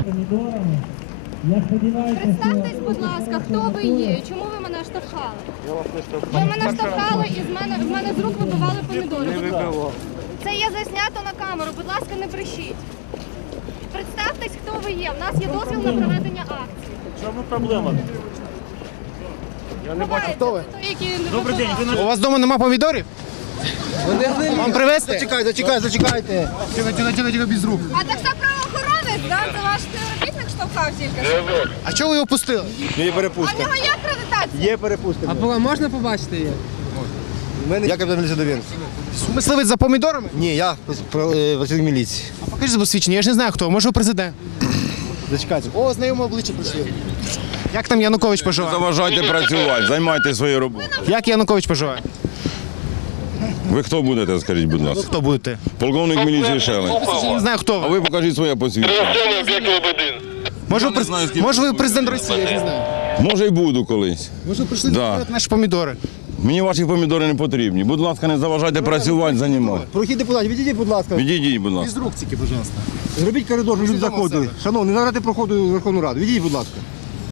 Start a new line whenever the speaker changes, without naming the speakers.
Представтесь, будь ласка, хто ви є? Чому ви мене штовхали? Ви мене штовхали і з мене з рук вибивали помідори. Це є заснято на камеру, будь ласка, не брешіть. Представтесь, хто ви є. У нас є дозвіл на проведення акції.
В чому проблема? Я не бачу,
хто ви. Добрий день.
У вас вдома нема помідорів? Вам привезти?
Зачекайте.
Тихо, без рук.
А так це правоохоронець, так? Це ваш співробітник штовхав тільки.
А чого ви його пустили?
Є
А в
перепустка.
нього є акредитація?
Є перепустка.
А можна побачити її?
Я капітан міліції Довінський.
Мисливець за помідорами?
Ні, я працівник міліції.
А покажіть посвідчення, я ж не знаю хто, може ви президент.
Зачекайте.
О, знайоме обличчя прийшли. Як там Янукович поживає?
Заважайте працювати, займайте свою роботу.
Як Янукович поживає?
Ви хто будете, скажіть, будь ласка?
Хто будете?
Полковник міліції Шелень.
Я не знаю хто
А
ви.
ви покажіть своє посвідчення.
Може ви президент Росії, я ж не знаю.
Може й буду колись.
Може ви прийшли
Да.
купувати наші помідори.
Мені ваші помідори не потрібні. Будь ласка, не заважайте працювати, займати.
Прохід депутатів, відійдіть, будь ласка.
Відійдіть, будь ласка.
Без рук тільки, пожалуйста.
Зробіть коридор, щоб люди заходили. Шановні, не надайте проходу Верховну Раду. Відійдіть, будь ласка.